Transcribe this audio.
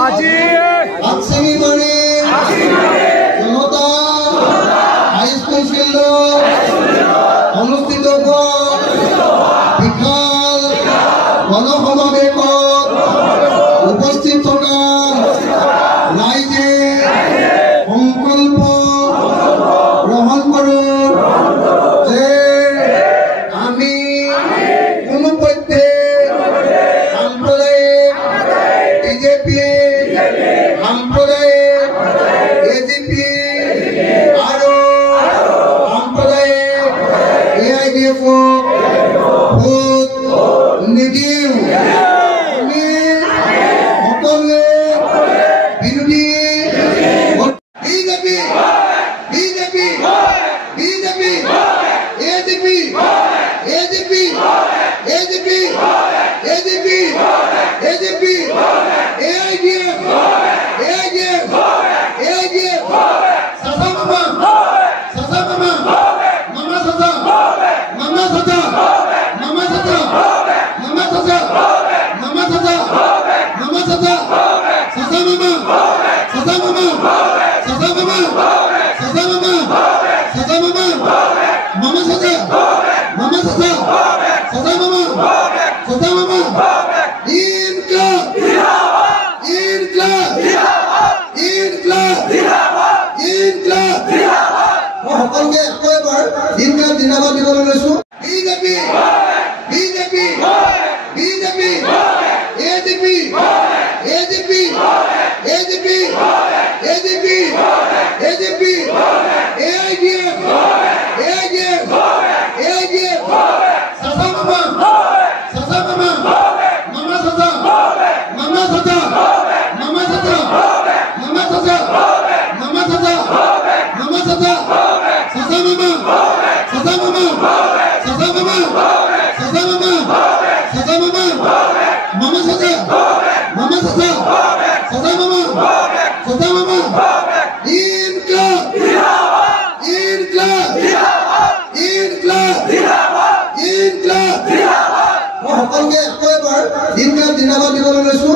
আটচিঙিমাৰী জনতা হাইস্কুল ফিল্ডত অনুষ্ঠিত বিশাল গণসমাৱেশত উপস্থিত থকা ৰাইজে সংকল্প গ্ৰহণ কৰোঁ যে আমি কোনোপধ্যে সাম্প্ৰদায়িক বিজেপি সাম্প্ৰদায়িক এজিপি আৰু সাম্প্ৰদায়িক AIDF-ক ভোট নিদিওঁ। আমি সকলোৱে বিৰোধী BJP BJP BJP AGP AGP AGP AGP AGP AIDF AIDF AIDF সাসা মামা মামা সাসা মামা সাসা মামা সাসা মামা সাসা মামা সাসা মামা সাসা সাসা মামা সাসা মামা সাসা মামা সাসা মামা সাসা মামা মামা সাসা মামা সাসা সাসা মামা সাসা মামা ইনকলাব ইনকলাব ইনকলাব ইনকলাব মই সকলোকে এবাৰ ইনকলাব জিন্দাবাদ দিবলৈ লৈছো। BJP BJP BJP AGP AGP AGP AGP AGP AIDF AIDF AIDF সাসা মামা মামা সাসা মামা সাসা মামা সাসা মামা সাসা মামা সাসা মামা সাসা সাসা মামা সাসা মামা সাসা মামা সাসা মামা সাসা মামা মামা সাসা মামা সাসা সাসা মামা সাসা মামা ইনকলাব ইনকলাব ইনকলাব ইনকলাব মই সকলোকে এবাৰ ইনকলাব জিন্দাবাদ দিবলৈ লৈছো।